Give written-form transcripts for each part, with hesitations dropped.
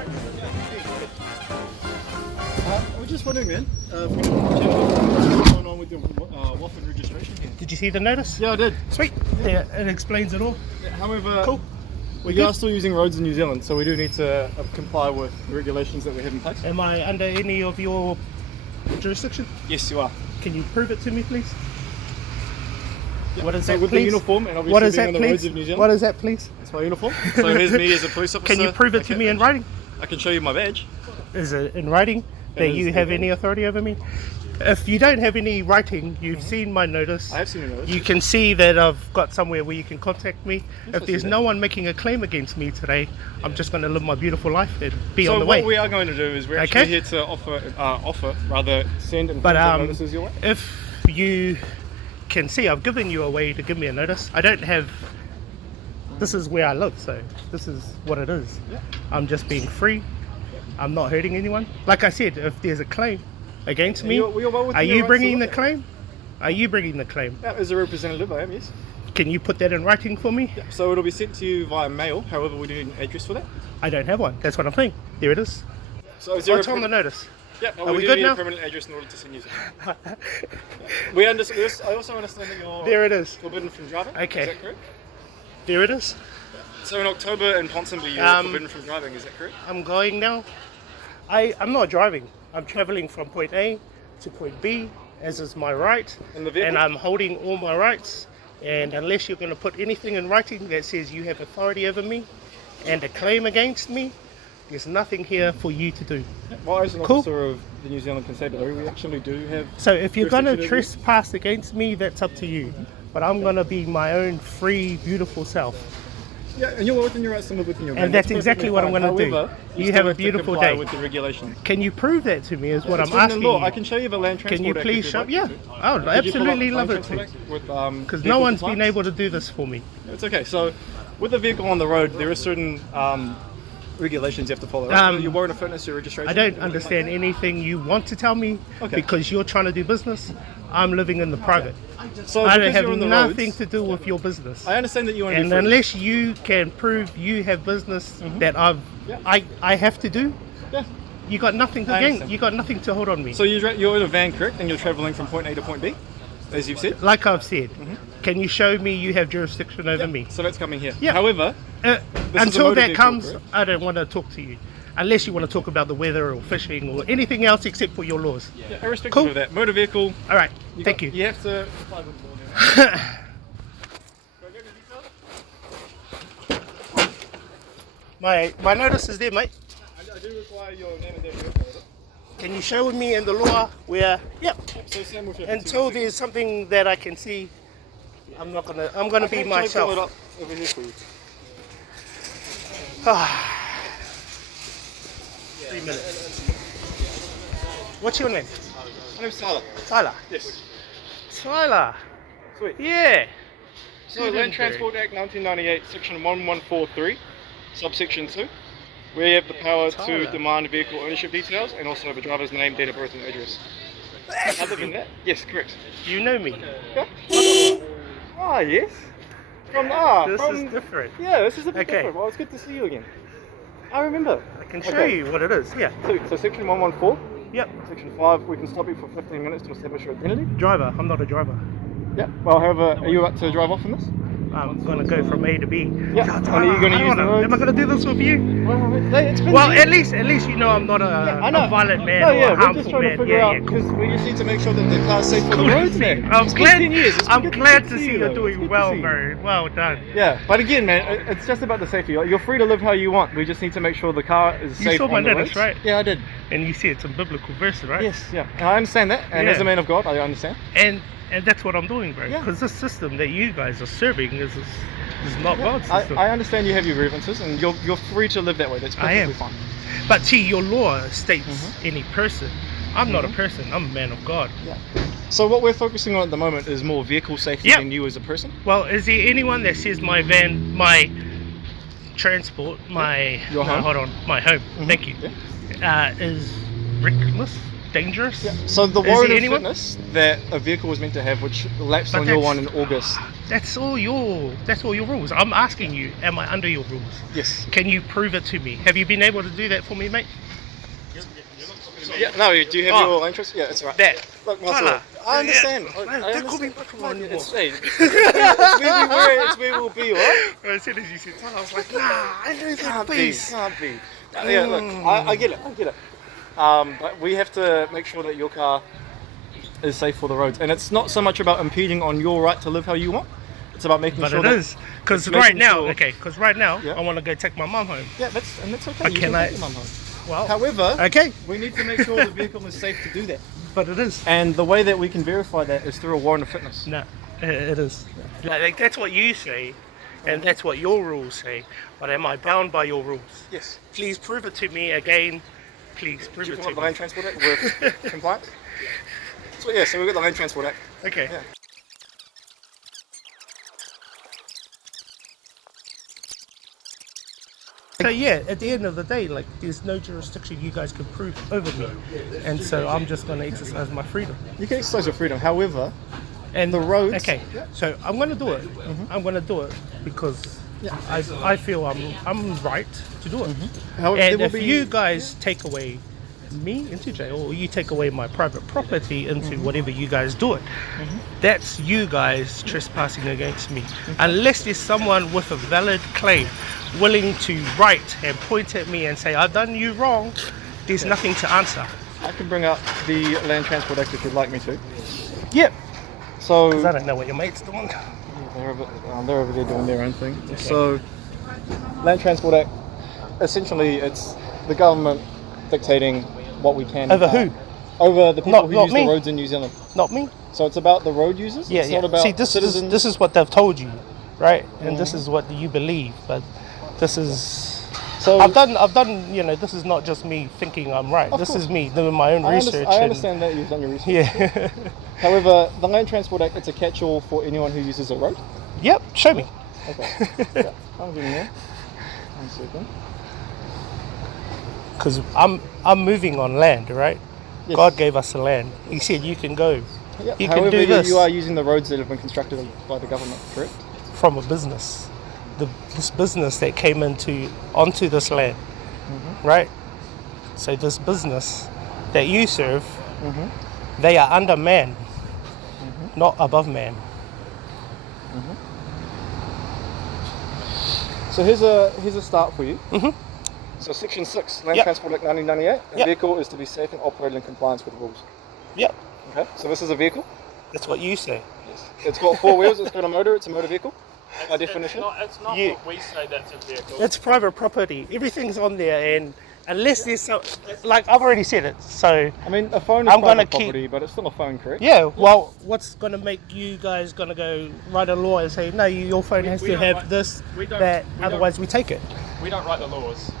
Alright. I was just wondering, man, what's going on with your Wofford registration here? Did you see the notice? Yeah, I did. Sweet. Yeah, it explains it all. Yeah, however, Cool. we are still using roads in New Zealand, so we do need to comply with the regulations that we have in place. Am I under any of your jurisdiction? Yes, you are. Can you prove it to me, please? Yeah. What is so that, with please? the uniform and obviously What is being that, on the please? roads of New Zealand. What is that, please? It's my uniform. So here's me as a police officer. Can you prove it to me in writing? I can show you my badge. Is it in writing that you have any authority over me? If you don't have any writing, you've seen my notice. I have seen your notice. You can see that I've got somewhere where you can contact me. Yes, if there's no one making a claim against me today, I'm just going to live my beautiful life and be so on the way. what we are going to do is we're actually here to send and But notices your way. if you can see, I've given you a way to give me a notice. I don't have. This is where I live, so this is what it is. Yeah. I'm just being free. I'm not hurting anyone. Like I said, if there's a claim against me, You're well within are your you rights bringing to the look at claim? Are you bringing the claim? Yeah, as a representative, I am, yes. Can you put that in writing for me? Yeah, so it'll be sent to you via mail. However, we do need an address for that. I don't have one. That's what I'm saying. There it is. So is there What's on the notice? Yeah, Are we do good need now? a permanent address in order to send you something. We understand. I also understand that you're There it is. forbidden from driving. Okay. Is that correct? There it is. So in October in Ponsonby, you're forbidden from driving. Is that correct? I'm going now. I'm not driving. I'm traveling from point A to point B, as is my right. In the vehicle? And I'm holding all my rights. And unless you're going to put anything in writing that says you have authority over me and a claim against me, there's nothing here for you to do. Well, as an Cool. officer of the New Zealand Constabulary, we actually do have. So if you're going to jurisdiction over trespass against me, that's up to you. But I'm going to be my own free, beautiful self. you. Yeah, and you're within your rights to live within your van. And that's exactly what I'm perfectly gonna do. fine. However, You still have a to beautiful comply day. with the regulations. Can you prove that to me is what It's I'm written in asking law. you. I can show you the land transport Can you Act if please you'd show? like me Yeah, to. I would Could you pull up absolutely the love land it transport to. Act with, Because vehicle no one's been compliance? able to do this for me. It's okay. So, with the vehicle on the road, there are certain regulations you have to follow. Your warrant of fitness, your registration. I don't understand anything you want to tell me because you're trying to do business. I'm living in the private. So I don't because have you're on the nothing roads, to do with your business. I understand that you want to And be free. unless you can prove you have business that I have to do, Yeah. you got nothing to I gain. understand. You got nothing to hold on me. So you're in a van, correct? And you're travelling from point A to point B, as you've said. Like I've said, can you show me you have jurisdiction over me? So that's coming here. Yeah. However, Uh, This is a until motor that vehicle, comes, correct? I don't want to talk to you. Unless you want to talk about the weather or fishing or anything else except for your laws. yeah, irrespective Cool. of that, motor vehicle. All right, thank you. You have to comply with the law now. My notice is there, mate. I do require your name and date of birth. Can you show me in the law where? Yep. So Sam will show you Until two there's something that I can see, I'm gonna be seconds. I can actually pull it myself. up over here for you. 3 minutes. What's your name? My name's Tyler. Tyler. Yes. Tyler. Sweet. Yeah. So Land Transport Act 1998, section 1143, subsection 2. We have the power Tyler. to demand vehicle ownership details and also the driver's name, date of birth and address. Other than that, yes, correct. You know me. Yeah. Ah, yes. This from, is different. Yeah, this is a bit Okay. different. Well, it's good to see you again. I remember. I can show you what it is. Yeah. So section 114, Yep. section 5, we can stop you for 15 minutes to establish your identity. Driver. I'm not a driver. Yeah. Well, however, are you about to drive off in this? I'm gonna go from A to B. Yeah. God, And are you going to I use the wanna- roads? Am I gonna do this with you? Hey, it's been Well, years. at least you know I'm not a violent man No, or yeah, a we're harmful just trying man. to figure Yeah, out yeah. because we just need to make sure that the car's safe for Cool the to roads, see man. you. I'm It's been glad. 10 years. It's I'm good glad to see see you, you're though. doing It's good well, to see you. bro. Well done. Yeah, but again, man, it's just about the safety. You're free to live how you want. We just need to make sure the car is You safe saw on my the notice, roads. right? Yeah, I did. And you see it's some biblical verse, right? Yes, yeah. And I understand that, and Yeah. as a man of God, I understand. And that's what I'm doing, bro. Yeah. Because this system that you guys are serving is not God's system. I understand you have your grievances, and you're free to live that way. That's I am. perfectly fine. But see, your law states any person. I'm not a person. I'm a man of God. Yeah. So what we're focusing on at the moment is more vehicle safety Yep. than you as a person. Well, is there anyone that says my van, my transport, my Your home? hold on, my home. Thank you. Yeah. Is reckless? dangerous? Yeah. So the Is there warrant of anyone? fitness that a vehicle was meant to have, which lapsed But on your that's- one in August. That's all your rules. I'm asking you, am I under your rules? Yes. Can you prove it to me? Have you been able to do that for me, mate? Yeah. No. Do you have Oh. your interest? Yeah, it's right. That. Look, Voilà. Marcelo, I understand. Yeah. I That could be understand. much Mate, more. it's where we were. It's where we'll be, right? As soon as you said that, I was like, nah, I know that Can't be. face. Can't be. Yeah. Look, I get it. I get it. But we have to make sure that your car is safe for the roads, and it's not so much about impeding on your right to live how you want. It's about making But sure it that is. Because it's right making now, sure- because right now, Yeah. I want to go take my mum home. Yeah, that's okay. But You can can I- take your mum home. Well, However, okay, we need to make sure the vehicle is safe to do that. but it is. And the way that we can verify that is through a warrant of fitness. No, it is. Like, that's what you say, and that's what your rules say. But am I bound by your rules? Yes. Please prove it to me again. Please prove Do you it want to the me. Land Transport Act with compliance? So yeah, so we've got the Land Transport Act. Okay. Yeah. So yeah, at the end of the day, like there's no jurisdiction you guys can prove over me, and so I'm just going to exercise my freedom. You can exercise your freedom. However, And the roads. Okay, so I'm going to do it. I'm going to do it because Yeah. I feel I'm right to do it. However, there And will if be. you guys take away me into jail, or you take away my private property into whatever you guys do it, that's you guys trespassing against me. Unless there's someone with a valid claim willing to write and point at me and say, I've done you wrong, there's nothing to answer. I can bring up the Land Transport Act if you'd like me to. Yep. So Because I don't know what your mate's doing. they're over there doing their own thing. So, Land Transport Act, essentially, it's the government dictating what we can. Over and can't. who? Over the people Not- who not use me. the roads in New Zealand. Not me. So it's about the road users. Yeah, it's yeah. not about See, this citizens. is what they've told you, right? And this is what you believe. But this is. So I've done. You know, this is not just me thinking I'm right. Of This course. is me doing my own research. I and- understand that you've done your research. Yeah. However, the Land Transport Act, it's a catch-all for anyone who uses a road. Yep. Show me. Okay. Yeah, I'm getting there. 1 second. Because I'm moving on land, right? Yes. God gave us the land. He said you can go. Yeah. You However, can do this you are using the roads that have been constructed by the government, correct? from a business. This business that came onto this land, right? So this business that you serve, they are under man, not above man. So here's a start for you. So Section 6, Land Yep. Transport Act 1998, a Yep. vehicle is to be safe and operate in compliance with rules. Yep, Okay, so this is a vehicle. that's what you say. Yes. It's got 4 wheels, it's got a motor, it's a motor vehicle. By definition. It's not You- what we say that's a vehicle. It's private property. Everything's on there, and unless there's some, like I've already said it. So I mean, a phone is I'm gonna private keep- property, but it's still a phone, correct? yeah. Well, what's gonna make you guys gonna go write a law and say no? Your phone has we to don't have write- this, we don't- that. we don't- Otherwise, we take it. We don't write the laws.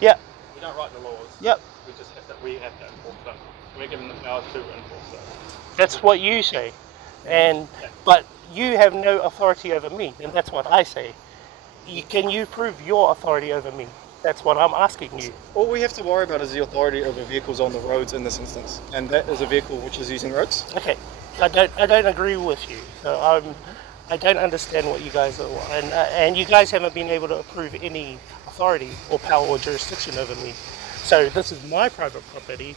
Yep. We don't write the laws. Yep. We have to enforce them. We're given the power to enforce them. That's what you say, but you have no authority over me, and that's what I say. Can you prove your authority over me? That's what I'm asking you. All we have to worry about is the authority over vehicles on the roads in this instance, and that is a vehicle which is using roads. Okay, I don't agree with you. So I don't understand what you guys are, and you guys haven't been able to prove any authority or power or jurisdiction over me. So this is my private property.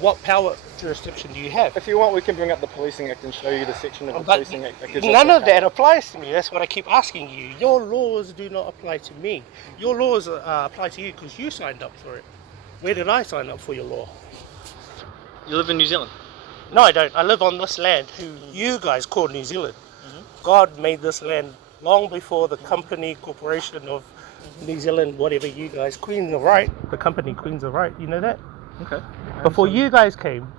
What power jurisdiction do you have? If you want, we can bring up the Policing Act and show you the section of the But Policing Act that gives us none of power. that applies to me. That's what I keep asking you. Your laws do not apply to me. Your laws apply to you because you signed up for it. Where did I sign up for your law? You live in New Zealand. No, I don't. I live on this land who you guys call New Zealand. God made this land long before the company, corporation of New Zealand, whatever you guys, Queens of Right, the company Queens of Right, you know that? Okay. Before you guys came,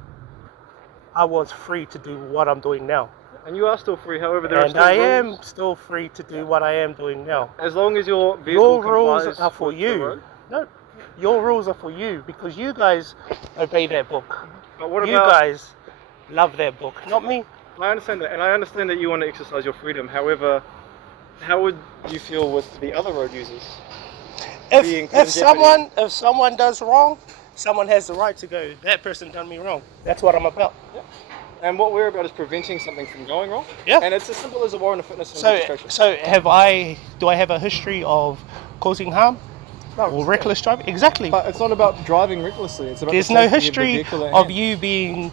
I was free to do what I'm doing now. And you are still free, however, there are And still I rules. am still free to do what I am doing now. As long as your vehicle Your rules complies are for with the you. road. No, your rules are for you because you guys obey that book. But what You about? guys love that book, not me. I understand that, and I understand that you want to exercise your freedom. However, how would you feel with the other road users? being put in If someone does wrong, someone has the right to go, that person done me wrong. That's what I'm about. Yeah. And what we're about is preventing something from going wrong. Yeah. And it's as simple as a warrant of fitness and So, registration. so do I have a history of causing harm or reckless driving? Exactly. But it's not about driving recklessly. It's about There's the no safety history of, the vehicle at of hand. you being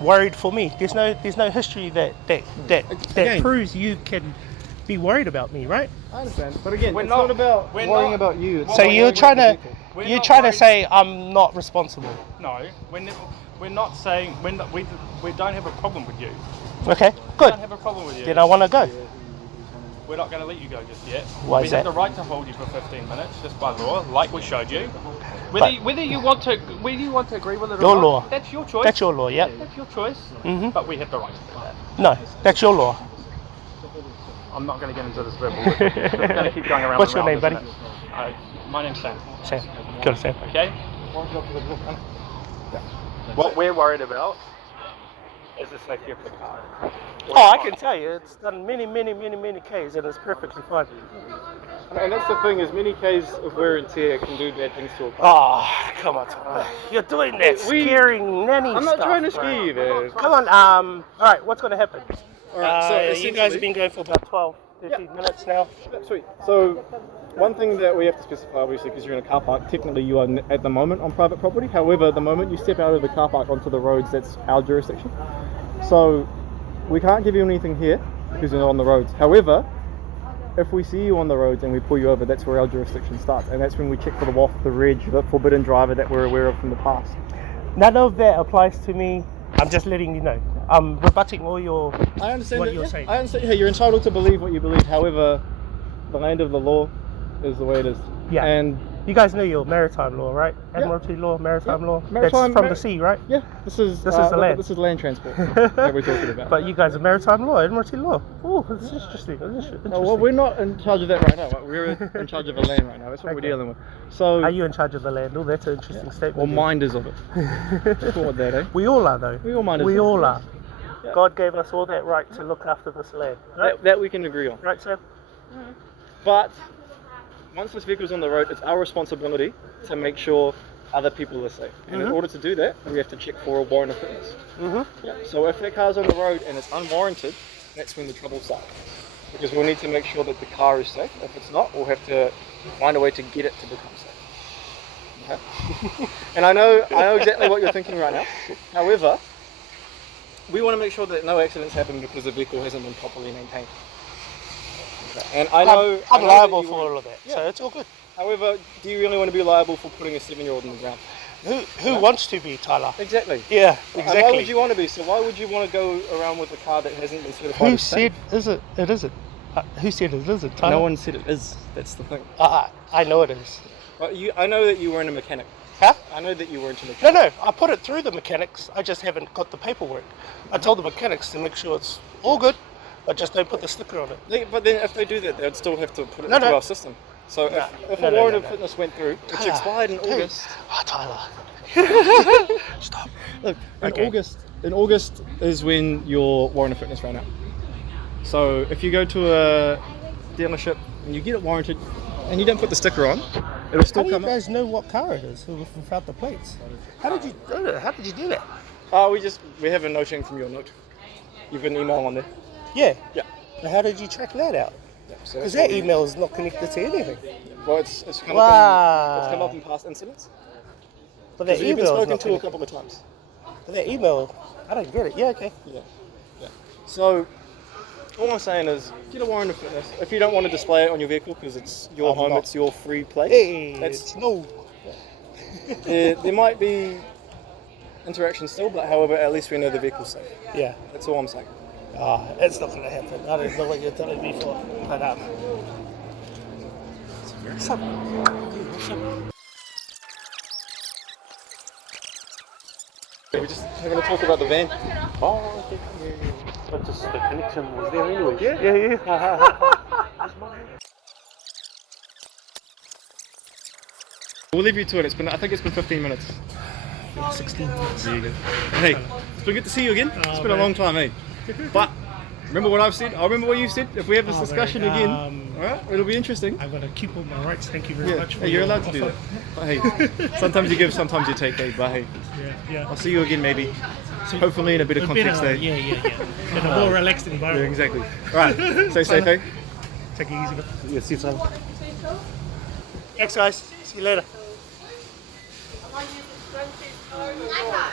worried for me. There's no history that Again. proves you can be worried about me, right? I understand. But again, We're it's not- not about we're worrying not- about you. It's So about you're worrying trying about to the vehicle. We're you're not trying to worried- say I'm not responsible. No, we're not saying we don't have a problem with you. Okay, We good. don't have a problem with you. Then I want to go. We're not going to let you go just yet. Why we is have that? the right to hold you for 15 minutes, just by law, like we showed you. But- Whether you want to agree with it or Your not, law. that's your choice. That's your law, yeah. That's your choice. Mhm. But we have the right to do that. No, that's your law. I'm not going to get into this verbal. It's going to keep going around. What's and your round, name, isn't it? My name's Sam. Sam. Good, Sam. Okay. What we're worried about is the safety of the car. Oh, I can tell you, it's done many Ks and it's perfectly fine. And that's the thing, is many Ks of wear and tear can do bad things to a car. Oh, come on, Tyler. You're doing that We- scaring nanny I'm stuff. not trying to bro. scare you there. Come on, all right, what's going to happen? Alright, so you guys essentially- have been going for about 12, 15 minutes now. Sweet. So, one thing that we have to specify, obviously, because you're in a car park, technically you are at the moment on private property. However, the moment you step out of the car park onto the roads, that's our jurisdiction. So, we can't give you anything here because you're not on the roads. However, if we see you on the roads and we pull you over, that's where our jurisdiction starts. And that's when we check for the WAF, the reg, the forbidden driver that we're aware of from the past. None of that applies to me. I'm just letting you know. I'm rebutting all your... I understand What that, you're yeah. saying. I understand. Yeah, you're entitled to believe what you believe. However, the land of the law is the way it is. Yeah. And You guys know your maritime law, right? Admiralty law, maritime Yeah. law. Maritime- That's from the sea, right? yeah, this is the land. This is land transport that we're talking about. But you guys are maritime law, Admiralty law. Oh, that's interesting. That's interesting. No, well, we're not in charge of that right now. We're in charge of the land right now. That's what we're Okay. dealing with. So, Are you in charge of the land? Oh, that's an interesting or statement. minders of it. Call it that, eh? We all are, though. We all minders. We of it. all are. Yeah. God gave us all that right to look after this land. Right, That we can agree on. right Sam? But once this vehicle's on the road, it's our responsibility to make sure other people are safe. And in order to do that, we have to check for a warrant of fitness. Mm-hmm. Yeah. So if that car's on the road and it's unwarranted, that's when the trouble starts. Because we'll need to make sure that the car is safe. If it's not, we'll have to find a way to get it to become safe. Okay? And I know exactly what you're thinking right now. However, we want to make sure that no accidents happen because the vehicle hasn't been properly maintained. Okay. And I know I'm I know liable that you for want- all of that, Yeah. so it's all good. However, do you really want to be liable for putting a 7-year-old in the ground? Who wants to be, Tyler? Exactly. Yeah, And exactly. why would you want to be? So why would you want to go around with a car that hasn't been certified? Who as safe? said is it? It isn't. Who said it isn't, Tyler? No one said it is. That's the thing. I know it is. But I know that you weren't a mechanic. Huh? I know that you weren't a No, mechanic. no. I put it through the mechanics. I just haven't got the paperwork. I told the mechanics to make sure it's all good, but just don't put the sticker on it. But then if they do that, they'd still have to put it No, into no. our system. So if No, a no, warrant no, of no. fitness went through, which Tyler, expired in hey. August. Oh, Tyler. Stop. Look, Okay. in August is when your warrant of fitness ran out. So if you go to a dealership and you get it warranted and you don't put the sticker on, it'll How still do you come up. guys know what car it is without the plates? How did you do that? How did you do that? We have a noting from your note. You've got an email on there. Yeah. Yeah. But how did you track that out? So Because that's that email is not connected to anything. well, it's come Wow. it's come up in past incidents. But that So you've been email is spoken not to a connected. couple of times. But that email, I don't get it. Yeah, okay. Yeah. So all I'm saying is get a warrant of fitness. If you don't want to display it on your vehicle because it's your I'm home, not. it's your free place. Hey, That's no. there might be interaction still, but however, at least we know the vehicle's safe. Yeah. That's all I'm saying. It's not going to happen. I don't know what you're telling me for. But, what's up? We're just going to talk about the van. Oh, okay. But just the connection was there anyway. Yeah. We'll leave you to it. I think it's been 15 minutes. 16 minutes. There you go. Hey, it's been good to see you again. It's been a man. long time, eh? But Remember what I've said? I remember what you said. If we have this Oh, discussion right, again, all right, it'll be interesting. I've got to keep all my rights. Thank you very Yeah, much. For hey, you're your allowed to do that. offer. But hey, sometimes you give, sometimes you take. Hey, but hey, Yeah. I'll see you again maybe. Hopefully in a bit of A context. better, Eh? In a more relaxed Yeah, environment. exactly. All right, stay safe, hey. Take it easy. Man. Yeah, see you soon. Thanks, guys. See you later. Am I using 20 or what?